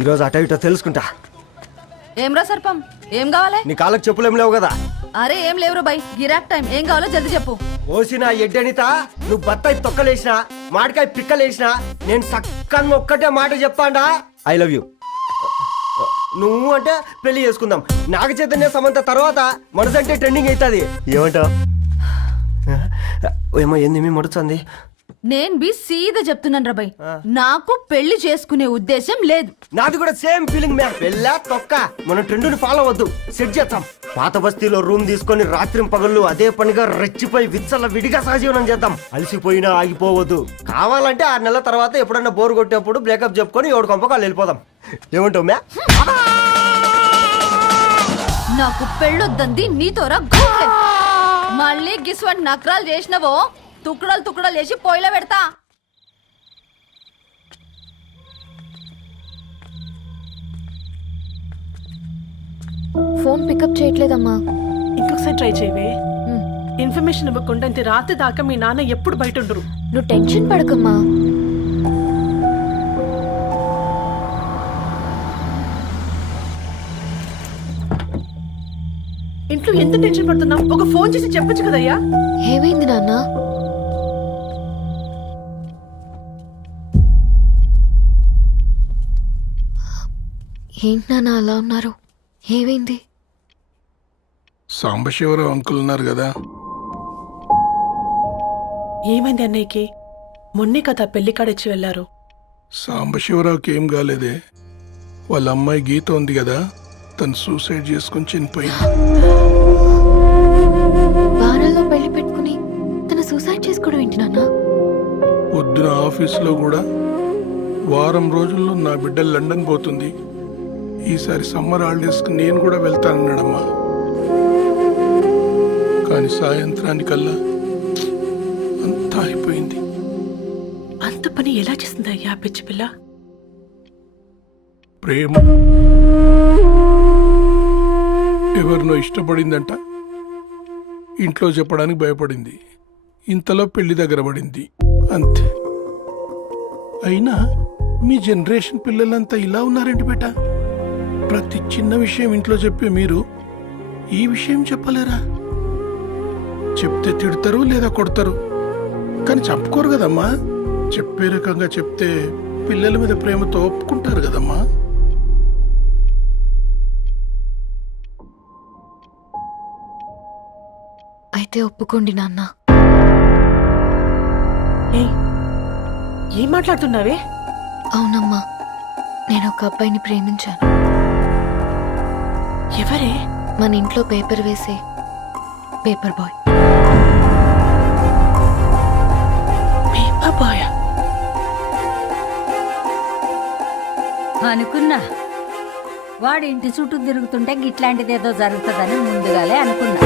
ఈరోజు అటో ఇటో తెలుసుకుంటా. ఏమ్రా సర్పం, ఏం కావాలి? నీ కాళ్ళకి చెప్పులేం లేవు కదా? అరే ఏం లేవురా బై, గిరాక్ టైం. ఏం కావాలో జల్దీ చెప్పు. ఓసిన ఎడ్డనిత, నువ్వు బత్తాయి తొక్కలేసినా మాడికాయ పిక్కలేసినా నేను సక్కగా ఒక్కటే మాట చెప్పాండా, ఐ లవ్ యూ. నువ్వు అంటే పెళ్లి చేసుకుందాం. నాగ చైతన్య సమంత తర్వాత మనసంటే ట్రెండింగ్ అవుతుంది. ఏమంటావు? ఏమో ఏంది మీ మడుచుంది? నేను బి సీదా చెప్తున్నాను రా బై, నాకు పెళ్లి చేసుకునే ఉద్దేశం లేదు. నాది కూడా సేమ్ ఫీలింగ్ మ్యామ్. పెళ్ళా తొక్క, మనం ట్రెండ్ని ఫాలో అవద్దు, సెట్ చేద్దాం. పాత బస్తీలో రూమ్ తీసుకొని రాత్రి పగళ్ళు అదే పనిగా రెచ్చిపోయి విచ్చల విడిగా సహజీవనం చేద్దాం. అలసిపోయినా ఆగిపోవద్దు. కావాలంటే 6 నెలల తర్వాత ఎప్పుడన్నా బోర్ కొట్టేప్పుడు బ్రేకప్ చెప్పుకొని ఎవడు కొంపకాలు వెళ్ళిపోదాం. ఏమంటావు మ్యా? నాకు పెళ్ళొద్దంది నీతోరా గోకే. మళ్ళీ గిస్వంటి నకరాలు చేసినవో తుక్కడలు తుక్కడలు వేసి పొయ్యిలో పెడతా. ఫోన్ పికప్ చేయట్లేదమ్మా. ఇంకొకసారి ట్రై చేయవే. ఇన్ఫర్మేషన్ ఇవ్వకుండా ఇంత రాత్రి దాకా మీ నాన్న ఎప్పుడు బయట ఉండరు. నువ్వు టెన్షన్ పడకమ్మా. ఇంట్లో ఎంత టెన్షన్ పడుతున్నావు? ఒక ఫోన్ చేసి చెప్పొచ్చు కదయ్యా. ఏమైంది నాన్న? ఏంటి నాన్న అలా ఉన్నారు? ఏమైంది? సాంబశివరావు అంకుల్ ఉన్నారు కదా, ఏమైంది అన్నయ్యకి? మొన్నే కదా పెళ్లి కాడొచ్చి వెళ్ళారు. సాంబశివరావుకి ఏం కాలేదే. వాళ్ళ అమ్మాయి గీత ఉంది కదా, తను సూసైడ్ చేసుకుని చనిపోయింది. వారాల్లో పెళ్లి పెట్టుకుని తన సూసైడ్ చేసుకోవడం ఏంటి నాన్న? పొద్దున ఆఫీసులో కూడా వారం రోజుల్లో నా బిడ్డ లండన్ పోతుంది, ఈసారి సమ్మర్ హాలిడేస్కి నేను కూడా వెళ్తానన్నాడమ్మా. కానీ సాయంత్రానికల్లా అంతా అయిపోయింది. అంత పని ఎలా చేసింది అయ్యా పిచ్చి పిల్ల? ప్రేమ ఎవరినో ఇష్టపడిందంట, ఇంట్లో చెప్పడానికి భయపడింది. ఇంతలో పెళ్లి దగ్గర పడింది, అంతే. అయినా మీ జనరేషన్ పిల్లలంతా ఇలా ఉన్నారేంటి బేట? ప్రతి చిన్న విషయం ఇంట్లో చెప్పే మీరు ఈ విషయం చెప్పలేరా? చెప్తే తిడతారు లేదా కొడతారు, కానీ చంపుకోరు కదమ్మా. చెప్పే రకంగా చెప్తే పిల్లల మీద ప్రేమతో ఒప్పుకుంటారు కదమ్మా. అయితే ఒప్పుకోండి నాన్న. ఏం మాట్లాడుతున్నావే? అవునమ్మా, నేను ఒక అబ్బాయిని ప్రేమించాను. ఎవరే? మన ఇంట్లో పేపర్ వేసే పేపర్ బాయ్. పేపర్ బాయ్ అనుకున్నా. వాడి ఇంటి చుట్టూ తిరుగుతుంటే గిట్లాంటిది ఏదో జరుగుతుందని ముందుగాలే అనుకున్నా.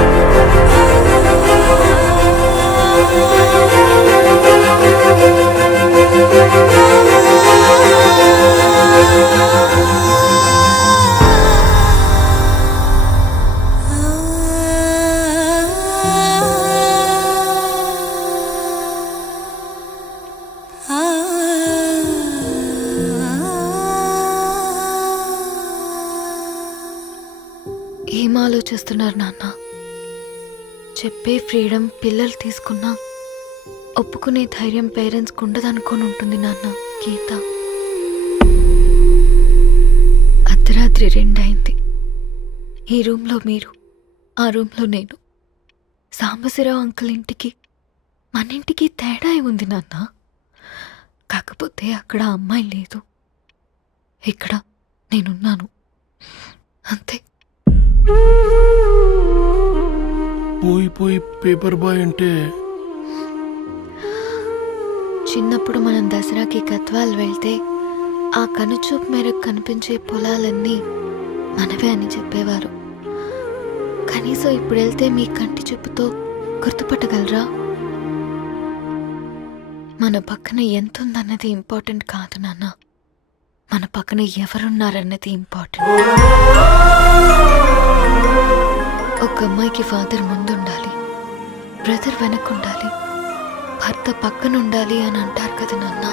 ఏం ఆలోచిస్తున్నారు నాన్న? చెప్పే ఫ్రీడమ్ పిల్లలు తీసుకున్నా ఒప్పుకునే ధైర్యం పేరెంట్స్కి ఉండదనుకొని ఉంటుంది నాన్న. గీత అర్ధరాత్రి 2 అయింది. ఈ రూమ్లో మీరు, ఆ రూమ్లో నేను. సాంబశివరావు అంకుల్ ఇంటికి మన ఇంటికి తేడా ఉంది నాన్న. కాకపోతే అక్కడ అమ్మాయి లేదు, ఇక్కడ నేనున్నాను, అంతే. పోయి పోయి పేపర్ బాయ్ అంటే? చిన్నప్పుడు మనం దసరాకి గద్వాల్ వెళ్తే ఆ కనుచూపు మేరకు కనిపించే పొలాలన్నీ మనవే అని చెప్పేవారు. కనీసం ఇప్పుడు వెళ్తే మీ కంటి చూపుతో గుర్తుపట్టగలరా? మన పక్కన ఎంత ఉందన్నది ఇంపార్టెంట్ కాదు నాన్న, మన పక్కన ఎవరున్నారన్నది ఇంపార్టెంట్. ఒక అమ్మాయికి ఫాదర్ ముందుండాలి, బ్రదర్ వెనకుండాలి, భర్త పక్కన ఉండాలి అని అంటారు కదా నాన్న.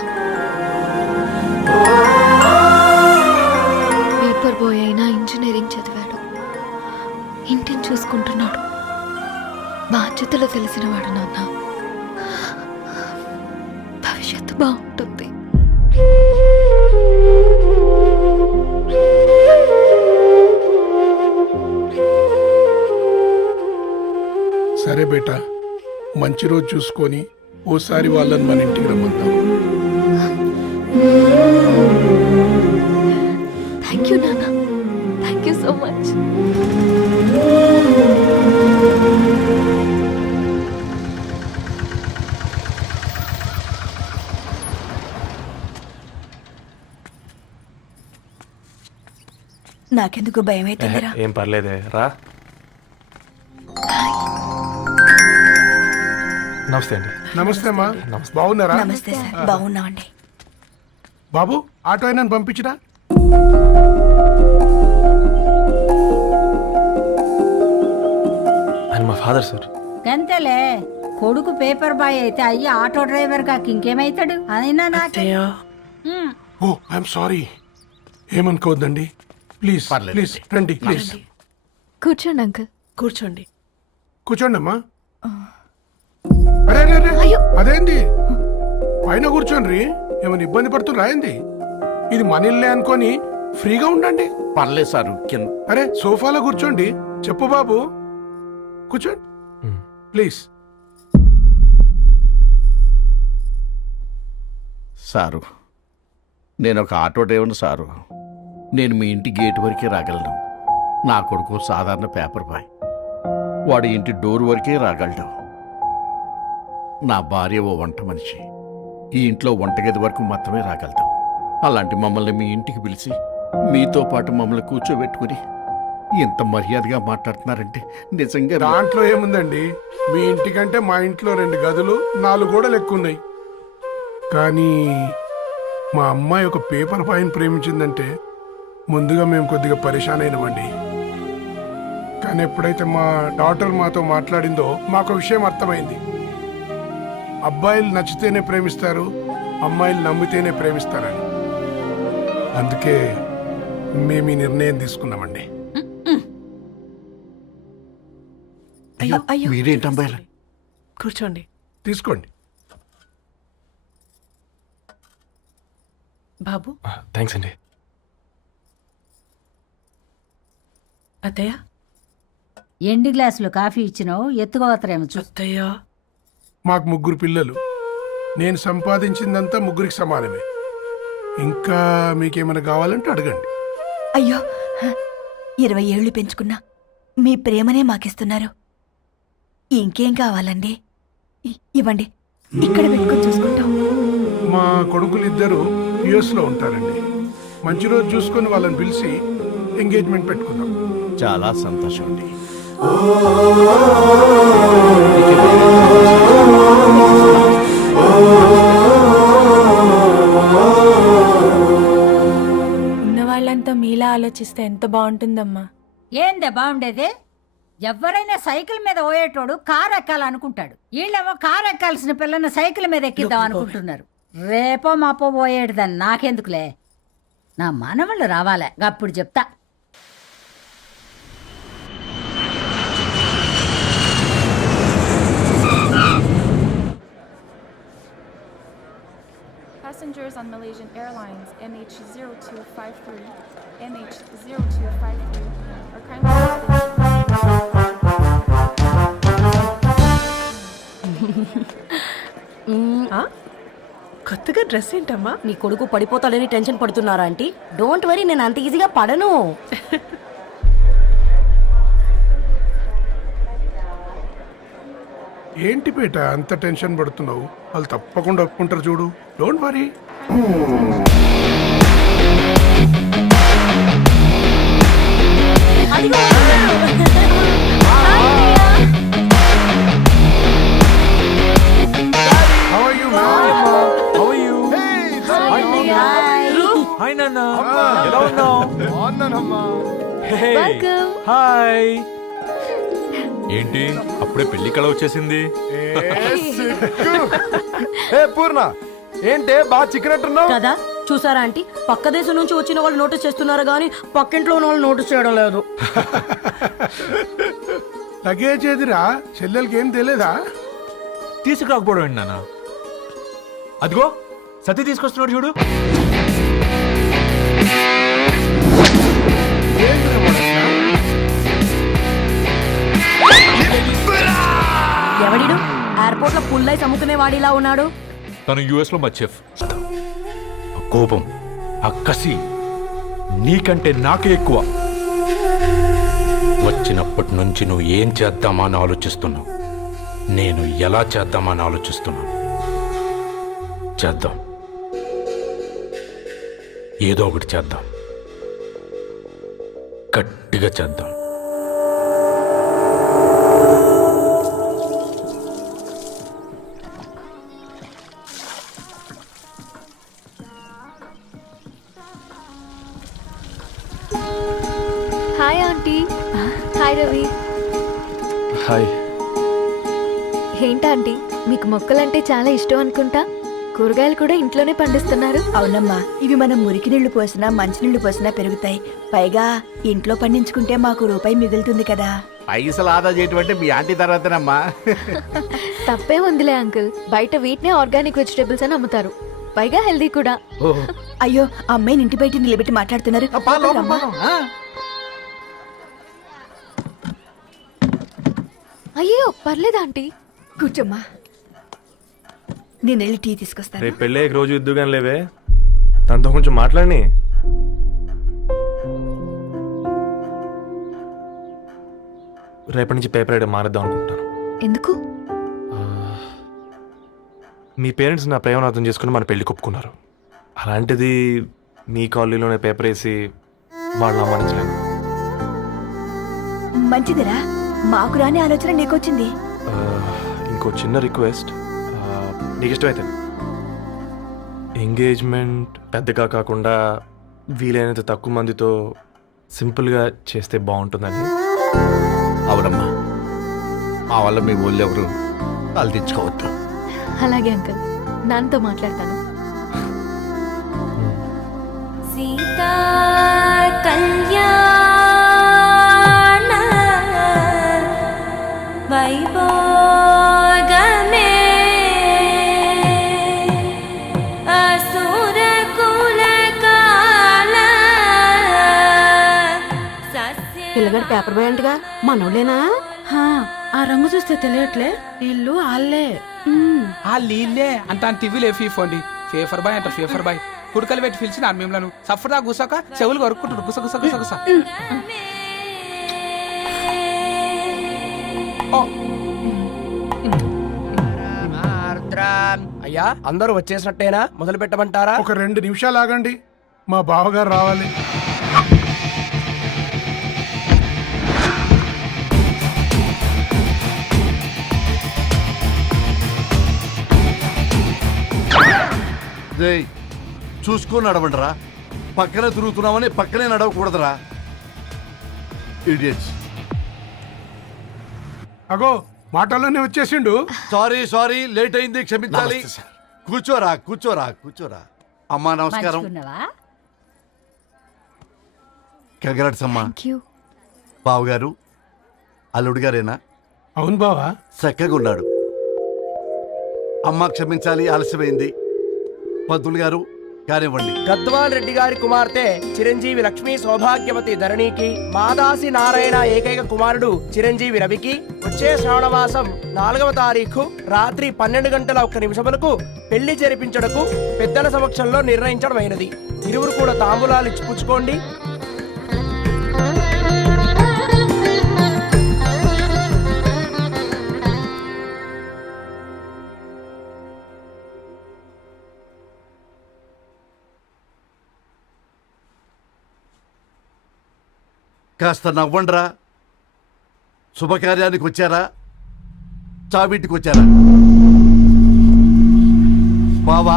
బాధ్యతలు తెలిసినవాడు నాన్న. భవిష్యత్తు బాగుంటుంది. సరే బేటా, మంచి రోజు చూసుకొని ఓసారి వాళ్ళని మన ఇంటికి రమ్మందాం. థ్యాంక్ యూ నాన్న, థ్యాంక్ యూ సో మచ్. నాకెందుకు భయం అవుతుందిరా. ఏం పర్లేదే రా. నమస్తే అండి. నమస్తే అమ్మా, బాగున్నారా? నమస్తే సార్, బాగున్నామండి. బాబు, ఆటో అయినా పంపించినా? ఆయన మా ఫాదర్ సార్. గంతేలే, కొడుకు పేపర్ బాయ్ అయితే అయ్యి ఆటో డ్రైవర్ కాక ఇంకేమైతాడు? అయినా నాకు అత్తయ్య ఓ ఐఎమ్ సారీ. ఏమనుకోవద్దండి, ప్లీజ్ ప్లీజ్ రండి, ప్లీజ్ కూర్చోండి అంకుల్. కూర్చోండి. కూర్చోండి అమ్మా. అరే అరే అరే, అదేంది పైన కూర్చోండి. ఏమైనా ఇబ్బంది పడుతున్నా ఏంది? ఇది మన ఇల్లే అనుకొని ఫ్రీగా ఉండండి. పర్లేదు సారు కింద. అరే సోఫాలో కూర్చోండి. చెప్పు బాబు, కూర్చోండి ప్లీజ్. సారు, నేను ఒక ఆటో డ్రైవర్ని సారు. నేను మీ ఇంటి గేట్ వరకే రాగలను. నా కొడుకు సాధారణ పేపర్ బాయ్, వాడి ఇంటి డోర్ వరకే రాగలడు. నా భార్య ఓ వంట మనిషి, ఈ ఇంట్లో వంటగది వరకు మాత్రమే రాగలుగుతాం. అలాంటి మమ్మల్ని మీ ఇంటికి పిలిచి మీతో పాటు మమ్మల్ని కూర్చోబెట్టుకుని ఎంత మర్యాదగా మాట్లాడుతున్నారంటే నిజంగా దాంట్లో ఏముందండి, మీ ఇంటికంటే మా ఇంట్లో 2 గదులు 4 గోడలు ఎక్కువ ఉన్నాయి. కానీ మా అమ్మాయి ఒక పేపర్ బాయ్ని ప్రేమించిందంటే ముందుగా మేము కొద్దిగా పరేషాన్ అయినామండి. కానీ ఎప్పుడైతే మా డాటర్ మాతో మాట్లాడిందో మాకు విషయం అర్థమైంది. అబ్బాయిలు నచ్చితేనే ప్రేమిస్తారు, అమ్మాయిలు నమ్మితేనే ప్రేమిస్తారని. అందుకే మేము ఈ నిర్ణయం తీసుకున్నామండి. అయ్యో అయ్యో, మీరేంటి అమ్మాయిలు? కూర్చోండి. తీసుకోండి. బాబు. థ్యాంక్స్ అండి. అత్తయ్య. ఎండు గ్లాసులో కాఫీ ఇచ్చినావు, ఎత్తుకోవతరేమో చూ. అత్తయ్య. మాకు 3 పిల్లలు. నేను సంపాదించిందంతా 3కి సమానమే. ఇంకా మీకేమైనా కావాలంటే అడగండి. అయ్యో, 20 ఏళ్ళు పెంచుకున్నా మీ ప్రేమనే మాకిస్తున్నారు. ఇంకేం కావాలండి? ఇవ్వండి, ఇక్కడ పెట్టుకొని చూసుకుంటాం. మా కొడుకులు 2 యుఎస్ లో ఉంటారండి. మంచి రోజు చూసుకొని వాళ్ళని పిలిచి ఎంగేజ్మెంట్ పెట్టుకుందాం. చాలా సంతోషం అండి. ఉన్న వాళ్ళంతా మీలా ఆలోచిస్తే ఎంత బాగుంటుందమ్మా. ఏందే బాగుండేది? ఎవరైనా సైకిల్ మీద పోయేటోడు కారు ఎక్కాలనుకుంటాడు. వీళ్ళేమో కారు ఎక్కాల్సిన పిల్లని సైకిల్ మీద ఎక్కిద్దాం అనుకుంటున్నారు. రేపో మాపో పోయేటిదని నాకెందుకులే, నా మనవళ్ళు రావాలే, అప్పుడు చెప్తా. Passengers on Malaysian Airlines MH0253, MH0253 are kindly కొత్తగా డ్రెస్ ఏంటమ్మా? నీ కొడుకు పడిపోతాడని టెన్షన్ పడుతున్నారా ఆంటీ? డోంట్ వరీ, నేను అంత ఈజీగా పడను. ఏంటి పేట అంత టెన్షన్ పడుతున్నావు? వాళ్ళు తప్పకుండా ఒప్పుకుంటారు చూడు. Don't worry. How are you, ma'am? How are you? Hi నాన్న, ఎలా ఉన్నావు? హాయ్. ఏంటి అప్పుడే పెళ్లి కళ వచ్చేసింది? పూర్ణ ఏంటే బాగా చిక్కినట్టున్నావు కదా, చూసారా ఆంటీ? పక్క దేశం నుంచి వచ్చిన వాళ్ళు నోటీస్ చేస్తున్నారు కానీ పక్కింట్లో ఉన్న వాళ్ళు నోటీస్ చేయడం లేదు. లగేజ్ ఏదిరా? చెల్లెలకి ఏం తెలియదా? తీసుకురాకపోవడం ఏంటి నాన్న? అదిగో సతీ తీసుకొస్తున్నాడు చూడు. ఎవడిడు ఎయిర్పోర్ట్ లో పుల్లైస్ అమ్ముకునే వాడిలా ఉన్నాడు. తను యుఎస్ లో మా చెఫ్. ఆ కోపం, ఆ కసి నీకంటే నాకే ఎక్కువ. వచ్చినప్పటి నుంచి నువ్వు ఏం చేద్దామా అని ఆలోచిస్తున్నావు, నేను ఎలా చేద్దామా అని ఆలోచిస్తున్నాను. చేద్దాం, ఏదో ఒకటి చేద్దాం, గట్టిగా చేద్దాం. Hi aunty. Hi Ravi. Hi. ఏంటంటీ మీకు మొక్కలంటే చాలా ఇష్టం అనుకుంటా. కూరగాయలు కూడా ఇంట్లోనే పండిస్తున్నారు. అవునమ్మా, ఇవి మనం మురికి నీళ్లు పోసినా మంచినీళ్లు పోసినా పెరుగుతాయి. పైగా ఇంట్లో పండించుకుంటే మాకు రూపాయి మిగులుతుంది కదా. పైసలు ఆదా చేయటం అంటే మీ ఆంటీ తర్వాతనమ్మా. తప్పే ఉందిలే అంకుల్, బయట వీటినే ఆర్గానిక్ వెజిటేబుల్స్ అని అమ్ముతారు, పైగా హెల్దీ కూడా. అయ్యో, అమ్మాయిని ఇంటి బయట నిలబెట్టి మాట్లాడుతున్నారు. రమ్మా. అయ్యో పర్లేదు ఆంటీ. కూర్చోమ్మా, నేను వెళ్ళి టీ తీసుకొస్తాను. రేపు పెళ్ళే రోజు ఇద్దుగాని లేవే, తనతో కొంచెం మాట్లాడి. రేపటి నుంచి పేపర్ రైడ్ మారేద్దాం అనుకుంటాను. ఎందుకు? మీ పేరెంట్స్ నా ప్రేమను అర్థం చేసుకుని మన పెళ్లి కొప్పుకున్నారు. అలాంటిది మీ కాలనీలోనే పేపర్ వేసి వాళ్ళు అవమానించలేను. మంచిదిరా, మాకు రాని ఆలోచన నీకొచ్చింది. ఇంకో చిన్న రిక్వెస్ట్, నీకు ఇష్టమైతే ఎంగేజ్మెంట్ పెద్దగా కాకుండా వీలైనంత తక్కువ మందితో సింపుల్గా చేస్తే బాగుంటుందని. అవునమ్మా, మా వల్ల మీ ఊళ్ళో ఎవరు వాళ్ళు తెచ్చుకోవద్దు. అలాగే అంకుల్, నాన్నతో మాట్లాడతాను. సీతా కళ్యాణ వైభోగమే అసుర కుల కాల. పిల్లగాడు పేపర్ బాయ్ అంటగా మనోళ్ళేనా? ఆ రంగు చూస్తే తెలియట్లే, ఇల్లు ఆళ్ళే. ఆ లీల్లే అంత టీవీలే ఫీఫోండి. ఫేఫర్ బాయ్ అంట, ఫేఫర్ బాయ్. కుడుకలు పెట్టి పిలిచిన మిమ్మల్ని సఫర్దా గుసాక చెవులు కొరుక్కుంటారు. గుస గుస గుస గుస. అయ్యా అందరూ వచ్చేసినట్టేనా? మొదలు పెట్టమంటారా? ఒక 2 నిమిషాలు ఆగండి, మా బావగారు రావాలి. చూసుకొని నడవండిరా. పక్కన తిరుగుతున్నామని పక్కనే నడవకూడదురా. ఇడియట్స్. అగో మాటల్లోనే వచ్చేసిండు. సారీ లేట్ అయింది, క్షమించాలి. కూర్చోరా కూర్చోరా కూర్చోరా. అమ్మా నమస్కారం. మంచుకున్నావా? కంగ్రాట్స్ అమ్మా. Thank you. బావగారు అల్లుడు గారేనా? అవును బావా. చక్కగా ఉన్నాడు. అమ్మ క్షమించాలి, ఆలస్యమైంది. పంతులు గారు కానివ్వండి. గద్వాల్ రెడ్డి గారి కుమార్తె చిరంజీవి లక్ష్మీ సౌభాగ్యవతి ధరణికి, మాదాసి నారాయణ ఏకైక కుమారుడు చిరంజీవి రవికి వచ్చే శ్రావణమాసం 4వ తారీఖు రాత్రి 12:01 పెళ్లి జరిపించడకు పెద్దల సమక్షంలో నిర్ణయించడమైనది. ఇరువురు కూడా తాంబూలాలు ఇచ్చి పుచ్చుకోండి. కాస్త నవ్వండ్రా. శుభకార్యానికి వచ్చారా, చావింటికి వచ్చారా? బావా,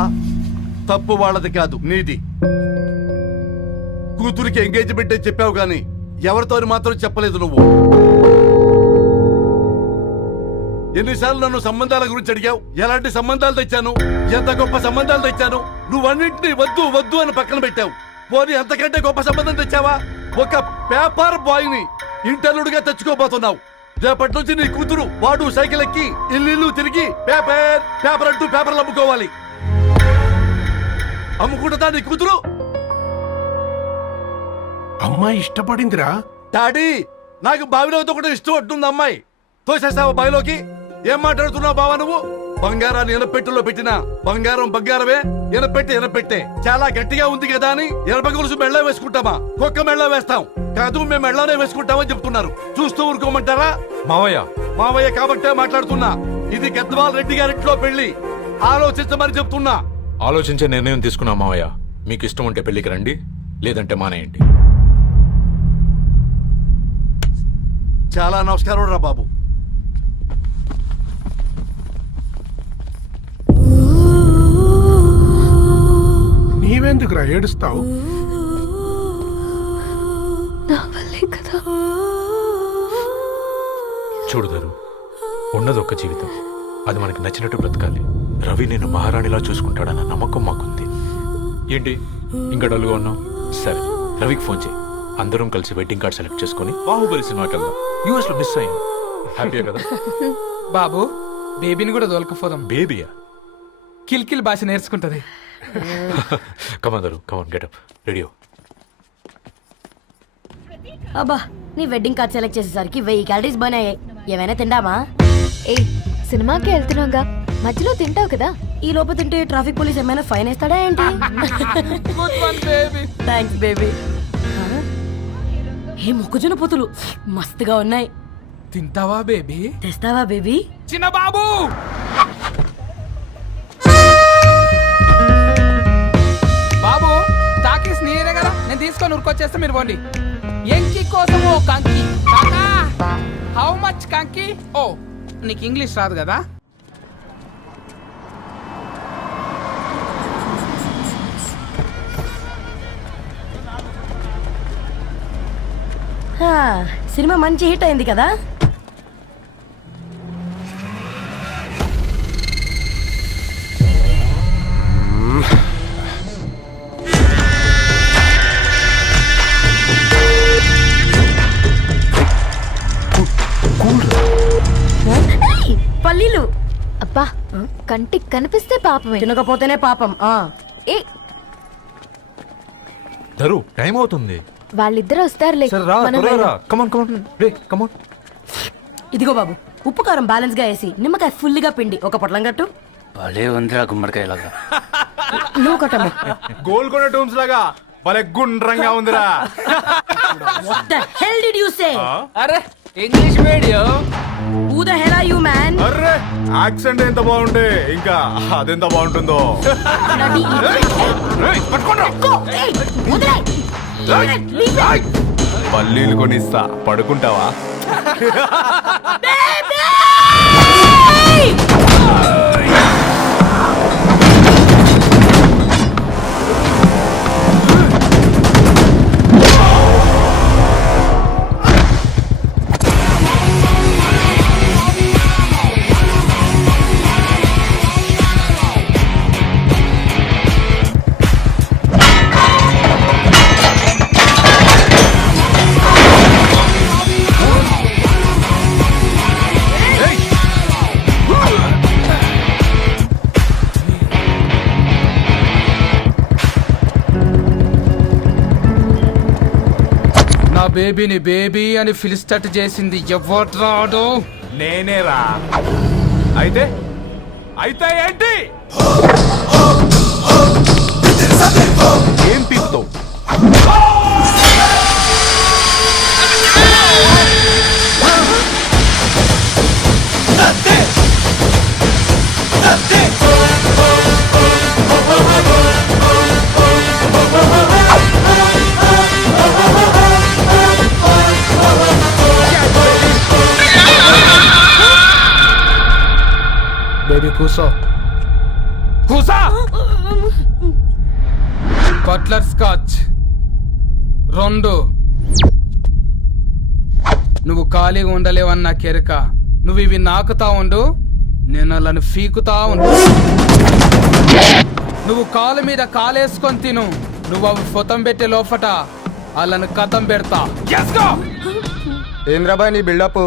తప్పు వాళ్ళది కాదు, నీది. కూతురికి ఎంగేజ్మెంట్ అని చెప్పావు గాని ఎవరితో మాత్రం చెప్పలేదు నువ్వు. ఎన్నిసార్లు నన్ను సంబంధాల గురించి అడిగావు? ఎలాంటి సంబంధాలు తెచ్చాను, ఎంత గొప్ప సంబంధాలు తెచ్చాను. నువ్వన్నింటినీ వద్దు వద్దు అని పక్కన పెట్టావు. పోనీ అంతకంటే గొప్ప సంబంధం తెచ్చావా? ఒక పేపర్ బాయ్ ని ఇంటర్లుడిగా తెచ్చుకోబోతున్నావు. రేపటి నుంచి నీ కూతురు వాడు సైకిల్ ఎక్కి ఇల్లు తిరిగి పేపర్ అంటూ పేపర్లు అమ్ముకోవాలి. అమ్ముకుంటుందా నీ కూతురు? అమ్మాయి ఇష్టపడిందిరా. డాడీ, నాకు బావిలోతో కూడా ఇష్టం అంటుంది అమ్మాయి. తోసేస్తావా బావిలోకి? ఏం మాట్లాడుతున్నావు బావా నువ్వు? బంగారాన్ని ఎనపెట్టులో పెట్టినా బంగారం బంగారమే, ఎనపెట్టే చాలా గట్టిగా ఉంది కదా అని ఎనప గొలుసు మెళ్ళ వేసుకుంటామా? కుక్క మెళ్ళ వేస్తాం కాదు, మేము మెళ్ళనే వేసుకుంటామని చెప్తున్నారు. చూస్తూ ఊరుకోమంటారా? మావయ్య కాబట్టే మాట్లాడుతున్నా. ఇది గద్వాల్ రెడ్డి గారింట్లో పెళ్లి, ఆలోచించమని చెప్తున్నా. ఆలోచించే నిర్ణయం తీసుకున్నా మావయ్య. మీకు ఇష్టం ఉంటే పెళ్లికి రండి, లేదంటే మానేయండి. చాలా నమస్కారం రా బాబు. నీవెందుకురా ఏడుస్తావు? నా వల్లే కదా. చూడుదారు, ఉన్నది ఒక్క జీవితం, అది మనకి నచ్చినట్టు బ్రతకాలి. రవి నేను మహారాణిలా చూసుకుంటాడన్న నమ్మకం మాకుంది. ఏంటి ఇంకా డల్గా ఉన్నావు? సరే, రవికి ఫోన్ చేయి. అందరం కలిసి వెడ్డింగ్ కార్డ్ సెలెక్ట్ చేసుకుని బాహుబలి సినిమాకి వెళ్దాం. యూఎస్ లో మిస్ అయ్యింది. హ్యాపీయా కదా? బాబు, బేబీని కూడా దొరకపోదాం. బేబీయా? కిల్కిల్ భాష నేర్చుకుంటది. Come on get up ready. అబ్బా, నీ వెడ్డింగ్ కార్డ్ సెలెక్ట్ చేసేసరికి 1000 క్యాలరీస్ బర్న్ అయ్యాయి. ఏమైనా తిండామా? ఏ సినిమాకి వెళ్తున్నావుగా, మధ్యలో తింటావు కదా. ఈ లోపు తింటే ట్రాఫిక్ పోలీస్ ఏమైనా ఫైన్ వేస్తాడా ఏంటి? Thanks baby. ఏ మొక్కజొన్న పొతులు మస్తుగా ఉన్నాయి. తింటావా బేబీ? తెస్తావా బేబీ? చిన్న బాబు, బాబు టాకీస్ నీరే కదా, నేను తీసుకొని ఉరుకొచ్చేస్తే మీరు పోండి. ఎంకి కోసం ఓ కంకి. హౌ మచ్ కంకి? ఓ, నీకు ఇంగ్లీష్ రాదు కదా. సినిమా మంచి హిట్ అయింది కదా. పల్లీలు. అబ్బా, కంటికి కనిపిస్తే పాపమే, తినకపోతేనే పాపం. ఏ దరు, టైం అవుతుంది. వాళ్ళిద్దరు వస్తారులే. మనం వెళ్దాం. ఇదిగో బాబు, ఉప్పు కారం బ్యాలెన్స్ గా వేసి నిమ్మకాయ ఫుల్ గా పిండి ఒక పొట్లం కట్టు. భలే ఉందిరా గుమ్మడికాయ లాగా. నువ్వు కట్టమ్మా. గోల్కొండ టూమ్స్ లాగా భలే గుండ్రంగా ఉందిరా. What the hell did you say? అరే English medium. Who the hell are you, man? Array, accent ఎంత బాగుంటే ఇంకా అదెంత బాగుంటుందో. Bloody idiot. Go. Hey, వదిలేయ్. Leave it. పల్లీలు కొనిస్తా, పడుకుంటావా? బేబీని బేబీ అని ఫిలిస్టట్ చేసింది ఎవడ్రాడు? నేనేరా. అయితే ఏంటి? ఏం పీకుతావు? బేబీ కూసో. కూసా. Butler scotch 2. నువ్వు ఖాళీగా ఉండలేవన్న కెరక. నువ్వు ఇవి నాకుతా ఉండు, నేను అలాను ఫీకుతా ఉండు. నువ్వు కాలు మీద కాలేసుకొని తిను. నువ్వు అవి ఫొతం పెట్టే లోపట అలాను కథం పెడతా. ఏంద్రాబాయ్ నీ బిల్డప్